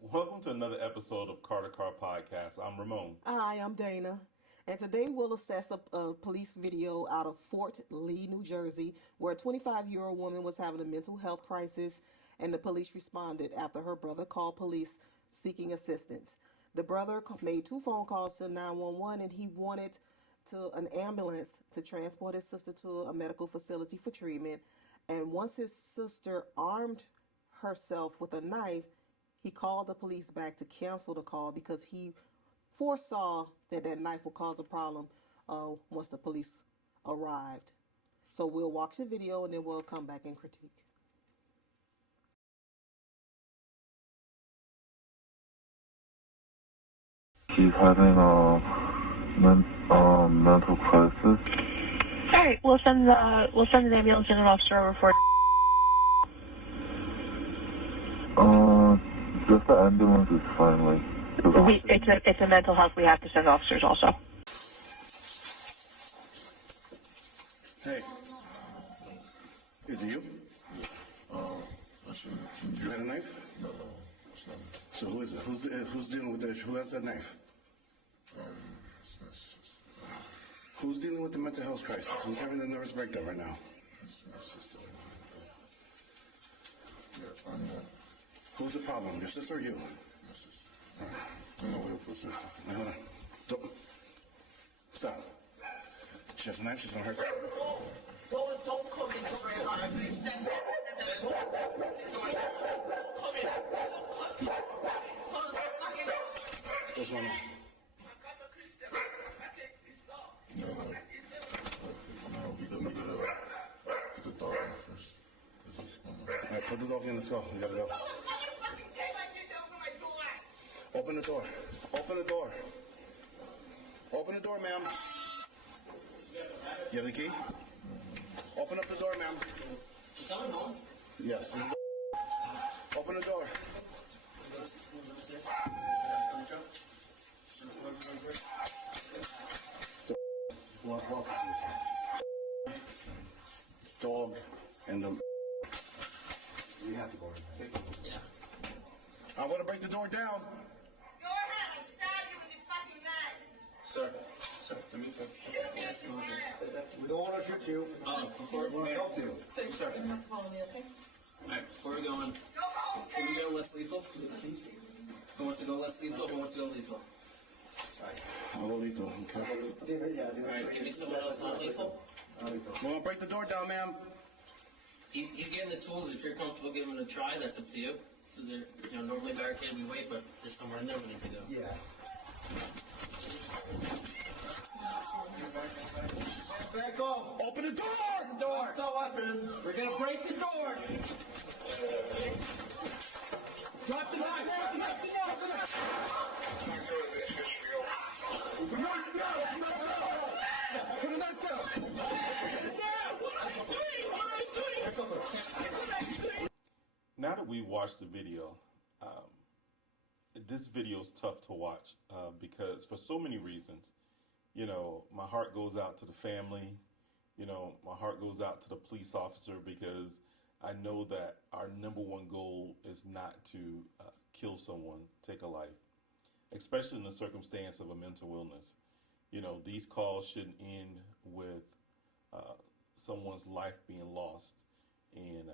Welcome to another episode of Carter Car Podcast. I'm Ramon. Hi, I'm Dana. And today we'll assess a police video out of Fort Lee, New Jersey, where a 25-year-old woman was having a mental health crisis and the police responded after her brother called police seeking assistance. The brother made 2 phone calls to 911 and he wanted an ambulance to transport his sister to a medical facility for treatment. And once his sister armed herself with a knife, he called the police back to cancel the call because he foresaw that knife would cause a problem once the police arrived. So we'll watch the video and then we'll come back and critique. He's having a mental crisis. All right, we'll send an ambulance and an officer over for. Just the ambulance is fine. It's a mental health. We have to send officers also. Hey, is it you? You had a knife? No, it's not me. So who is it? Who's dealing with this? Who has that knife? It's my sister. Who's dealing with the mental health crisis? Who's having a nervous breakdown right now? It's my sister. Yeah, I'm not. Who's the problem? Your sister or you? My sister. No, we'll put sister. Now, hold on. Don't. Stop. She has a knife. She's gonna hurt herself. Don't come in. Step back. What's going on? No, we gotta get the dog in first. Because he's All right, put the dog in. Let's go. We gotta go. Open the door. Open the door. Open the door, ma'am. You have the key? Open up the door, ma'am. Is someone home? Yes. This is open the door. Dog and the. We have to go in. Yeah. I want to break the door down. Go ahead, I'll stab you with your fucking knife. Sir, let me fix. Yes, go ahead. We don't want to shoot you. Before We want to help you. Sir, follow me, okay? Alright, before we go on, Go home, can we okay? go less lethal? Who wants to go less lethal? Who wants to go lethal? I'll go lethal, okay? Alright, give me someone else not lethal. We're gonna break the door down, ma'am. He's getting the tools. If you're comfortable giving it a try, that's up to you. So they're, normally barricaded we wait, but there's somewhere in there we need to go. Yeah. Back off. Open the door. Door! No weapon! We're gonna break the door! Drop the knife! Drop the knife! Put the knife down. Now that we watched the video, this video is tough to watch because for so many reasons. My heart goes out to the family. My heart goes out to the police officer because I know that our number one goal is not to kill someone, take a life, especially in the circumstance of a mental illness. These calls shouldn't end with someone's life being lost. And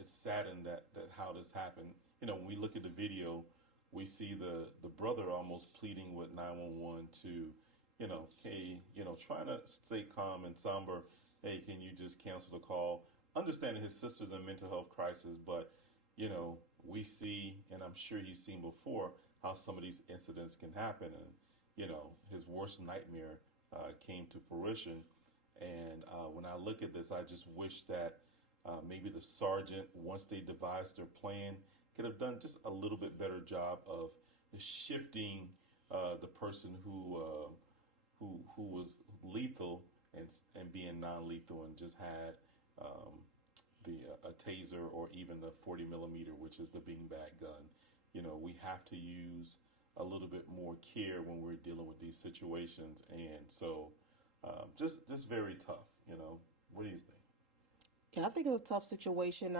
it's saddened that how this happened. When we look at the video, we see the brother almost pleading with 911 to, hey, trying to stay calm and somber. Hey, can you just cancel the call? Understanding his sister's in a mental health crisis, but, we see, and I'm sure he's seen before, how some of these incidents can happen. And, his worst nightmare came to fruition. And when I look at this, I just wish that maybe the sergeant, once they devised their plan, could have done just a little bit better job of shifting the person who was lethal and being non-lethal, and just had a taser or even the 40 millimeter, which is the beanbag gun. We have to use a little bit more care when we're dealing with these situations, and so just very tough. What do you think? Yeah, I think it's a tough situation.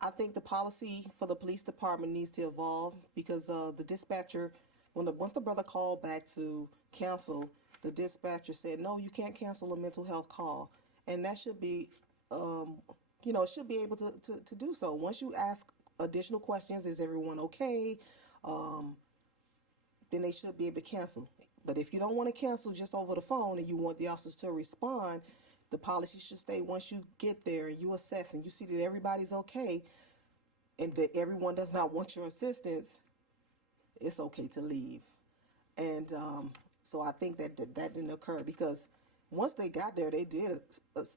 I think the policy for the police department needs to evolve because the dispatcher, once the brother called back to cancel, the dispatcher said, no, you can't cancel a mental health call. And that should be, it should be able to do so. Once you ask additional questions, is everyone okay? Then they should be able to cancel. But if you don't want to cancel just over the phone and you want the officers to respond, the policy should stay once you get there and you assess and you see that everybody's okay and that everyone does not want your assistance, it's okay to leave. And so I think that didn't occur because once they got there, they did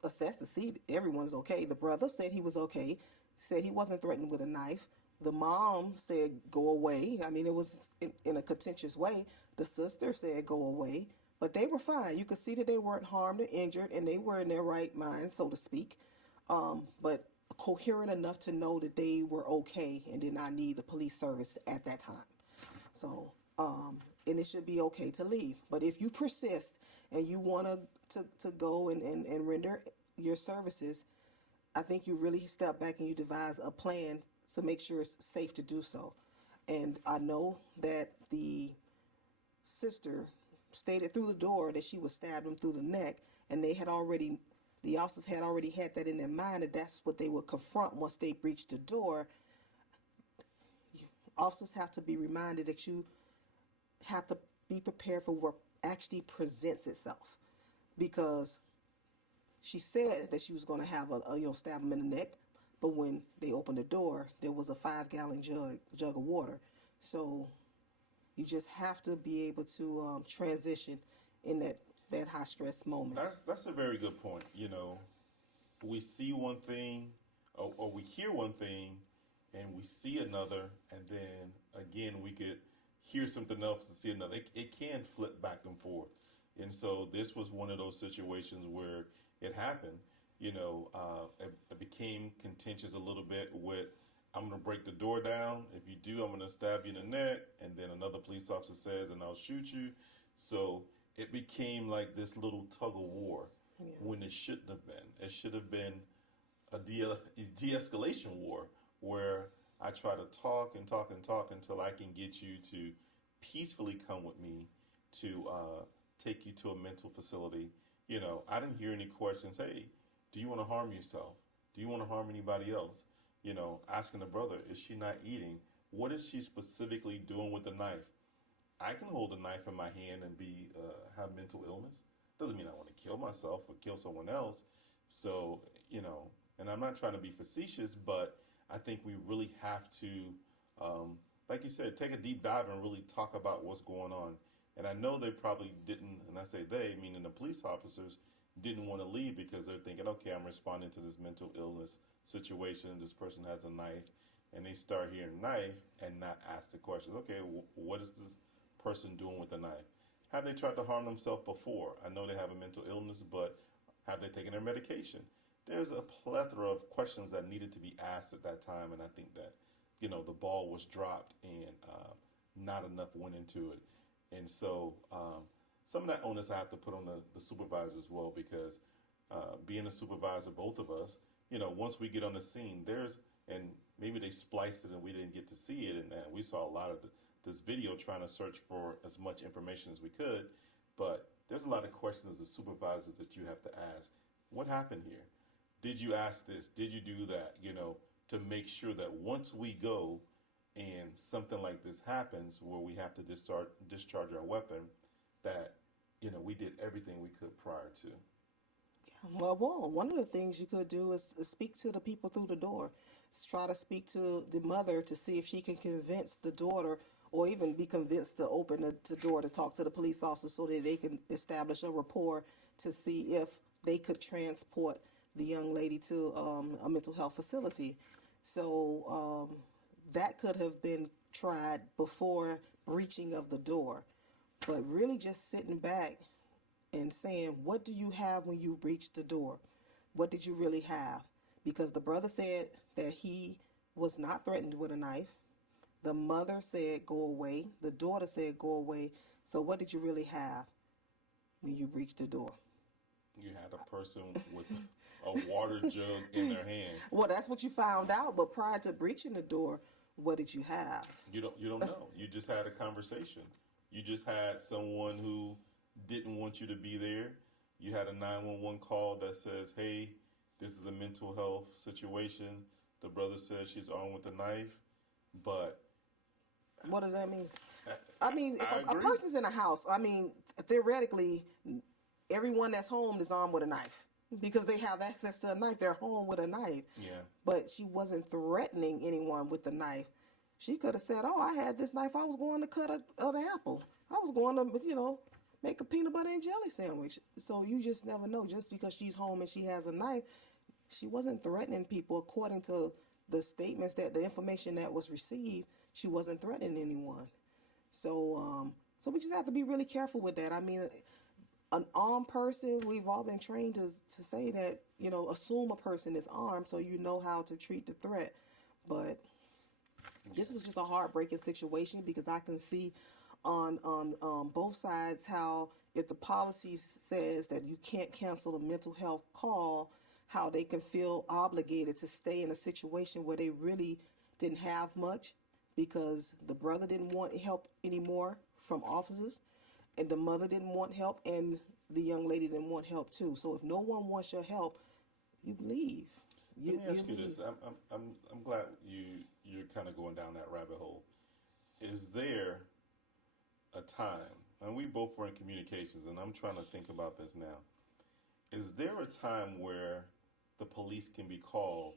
assess to see everyone's okay. The brother said he was okay, said he wasn't threatened with a knife. The mom said, go away. I mean, it was in a contentious way. The sister said, go away. But they were fine. You could see that they weren't harmed or injured, and they were in their right mind, so to speak. But coherent enough to know that they were okay and did not need the police service at that time. So, and it should be okay to leave. But if you persist and you want to go and render your services, I think you really step back and you devise a plan to make sure it's safe to do so. And I know that the sister stated through the door that she was stabbed him through the neck, and the officers had already had that in their mind that that's what they would confront once they breached the door. Officers have to be reminded that you have to be prepared for what actually presents itself, because she said that she was going to have stab him in the neck, but when they opened the door, there was a 5-gallon jug of water. So you just have to be able to transition in that high stress moment. That's a very good point. We see one thing or we hear one thing and we see another, and then again we could hear something else and see another. It can flip back and forth. And so this was one of those situations where it happened. It became contentious a little bit with, I'm going to break the door down. If you do, I'm going to stab you in the neck. And then another police officer says, and I'll shoot you. So it became like this little tug of war when it shouldn't have been. It should have been a de-escalation war where I try to talk and talk and talk until I can get you to peacefully come with me to take you to a mental facility. I didn't hear any questions. Hey, do you want to harm yourself? Do you want to harm anybody else? Asking the brother, is she not eating? What is she specifically doing with the knife? I can hold a knife in my hand and have mental illness. Doesn't mean I want to kill myself or kill someone else. So, and I'm not trying to be facetious, but I think we really have to, like you said, take a deep dive and really talk about what's going on. And I know they probably didn't, and I say they, meaning the police officers, didn't want to leave because they're thinking, okay, I'm responding to this mental illness situation. This person has a knife, and they start hearing knife and not ask the question, okay, what is this person doing with the knife? Have they tried to harm themselves before? I know they have a mental illness, but have they taken their medication? There's a plethora of questions that needed to be asked at that time, and I think that, the ball was dropped and not enough went into it. And so some of that onus I have to put on the supervisor as well, because being a supervisor, both of us, once we get on the scene, and maybe they spliced it and we didn't get to see it, and we saw a lot of this video trying to search for as much information as we could, but there's a lot of questions as a supervisor that you have to ask. What happened here? Did you ask this? Did you do that? To make sure that once we go and something like this happens where we have to discharge our weapon, that, we did everything we could prior to. Yeah, well, one of the things you could do is speak to the people through the door. Try to speak to the mother to see if she can convince the daughter, or even be convinced to open the door to talk to the police officer so that they can establish a rapport to see if they could transport the young lady to a mental health facility. So that could have been tried before breaching of the door. But really just sitting back and saying, what do you have when you breached the door? What did you really have? Because the brother said that he was not threatened with a knife. The mother said, go away. The daughter said, go away. So what did you really have when you breached the door? You had a person with a water jug in their hand. Well, that's what you found out. But prior to breaching the door, what did you have? You don't know. You just had a conversation. You just had someone who didn't want you to be there. You had a 911 call that says, "Hey, this is a mental health situation." The brother says she's armed with a knife, but What does that mean? I mean, if I a agree. person's in a house, I mean, theoretically, everyone that's home is armed with a knife because they have access to a knife. They're home with a knife. Yeah. But she wasn't threatening anyone with the knife. She could have said, "Oh, I had this knife. I was going to cut an apple. I was going to, make a peanut butter and jelly sandwich." So you just never know. Just because she's home and she has a knife, she wasn't threatening people according to the statements the information that was received. She wasn't threatening anyone. So we just have to be really careful with that. I mean, an armed person, we've all been trained to say that, assume a person is armed so you know how to treat the threat. But this was just a heartbreaking situation because I can see on both sides how if the policy says that you can't cancel a mental health call, how they can feel obligated to stay in a situation where they really didn't have much because the brother didn't want help anymore from officers and the mother didn't want help and the young lady didn't want help too. So if no one wants your help, you leave. Let me ask you this. I'm glad you're kind of going down that rabbit hole. Is there a time, and we both were in communications, and I'm trying to think about this now. Is there a time where the police can be called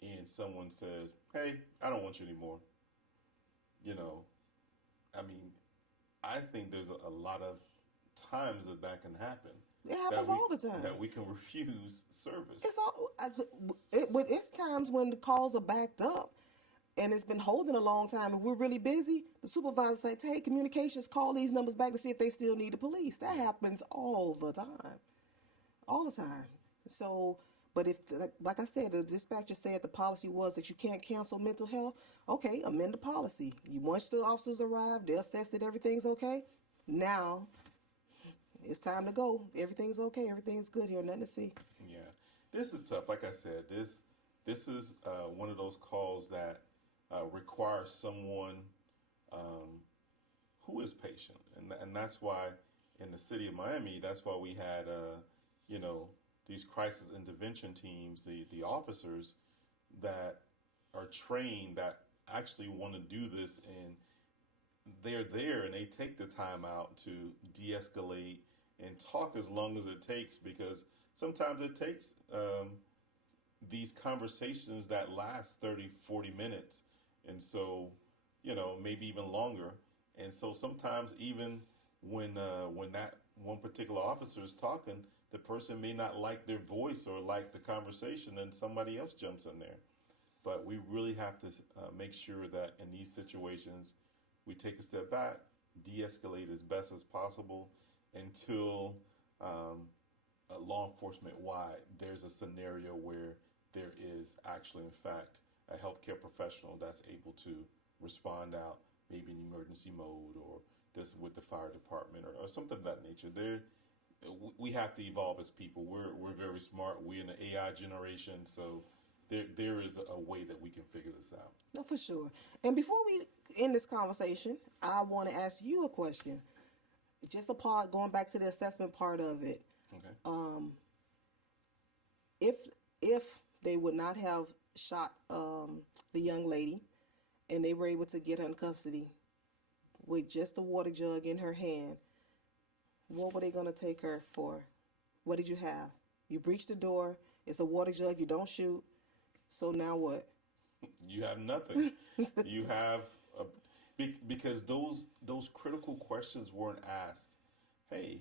and someone says, "Hey, I don't want you anymore"? I mean, I think there's a lot of times that can happen. It happens all the time. That we can refuse service. It's times when the calls are backed up and it's been holding a long time and we're really busy. The supervisor says, "Hey, communications, call these numbers back to see if they still need the police." That happens all the time. All the time. So, but if, like I said, the dispatcher said the policy was that you can't cancel mental health, okay, amend the policy. Once the officers arrive, they'll assess that everything's okay. Now, it's time to go. Everything's okay. Everything's good here. Nothing to see. Yeah, this is tough. Like I said, this is one of those calls that requires someone who is patient, and that's why in the city of Miami, that's why we had these crisis intervention teams, the officers that are trained that actually want to do this, and they're there and they take the time out to de-escalate and talk as long as it takes, because sometimes it takes these conversations that last 30, 40 minutes. And so, maybe even longer. And so sometimes even when that one particular officer is talking, the person may not like their voice or like the conversation, and somebody else jumps in there. But we really have to make sure that in these situations, we take a step back, de-escalate as best as possible until law enforcement wide there's a scenario where there is actually, in fact, a healthcare professional that's able to respond out, maybe in emergency mode or just with the fire department or something of that nature. We have to evolve as people. We're very smart. We're in the AI generation, so there is a way that we can figure this out. No, for sure. And before we end this conversation, I want to ask you a question. Just going back to the assessment part of it. Okay. If they would not have shot the young lady and they were able to get her in custody with just a water jug in her hand, what were they going to take her for? What did you have? You breached the door. It's a water jug. You don't shoot. So now what? You have nothing. You have because those critical questions weren't asked. Hey,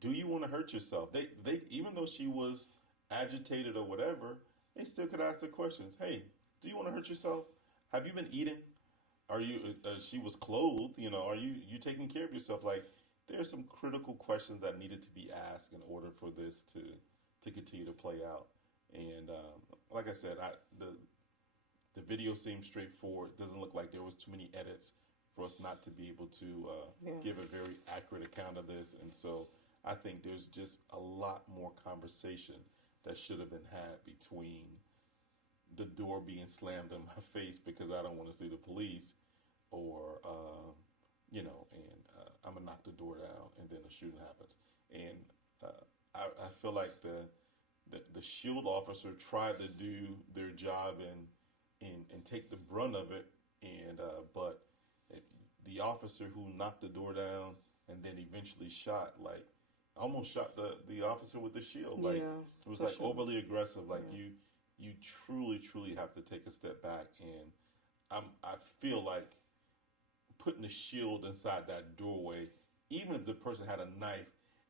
do you want to hurt yourself? They even though she was agitated or whatever, they still could ask the questions. Hey, do you want to hurt yourself? Have you been eating? Are you? She was clothed. Are you taking care of yourself? Like, there's some critical questions that needed to be asked in order for this to continue to play out. And like I said, the video seems straightforward. It doesn't look like there was too many edits for us not to be able to give a very accurate account of this. And so I think there's just a lot more conversation that should have been had between the door being slammed in my face because I don't want to see the police, or I'm gonna knock the door down and then a shooting happens. And I feel like the shield officer tried to do their job and take the brunt of it, and but the officer who knocked the door down and then eventually almost shot the officer with the shield. Like, it was like overly aggressive. Like, you truly have to take a step back, and I feel like putting a shield inside that doorway, even if the person had a knife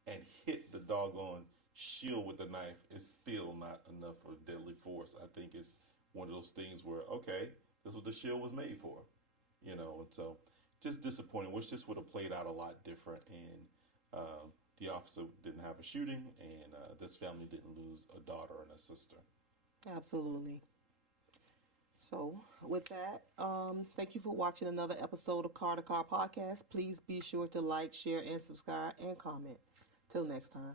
and hit the doggone shield with the knife, is still not enough for deadly force. I think it's one of those things where, okay, this is what the shield was made for, and so just disappointing. Wish this would have played out a lot different, and the officer didn't have a shooting, and this family didn't lose a daughter and a sister. Absolutely. So with that, thank you for watching another episode of Car to Car Podcast. Please be sure to like, share, and subscribe, and comment. Till next time.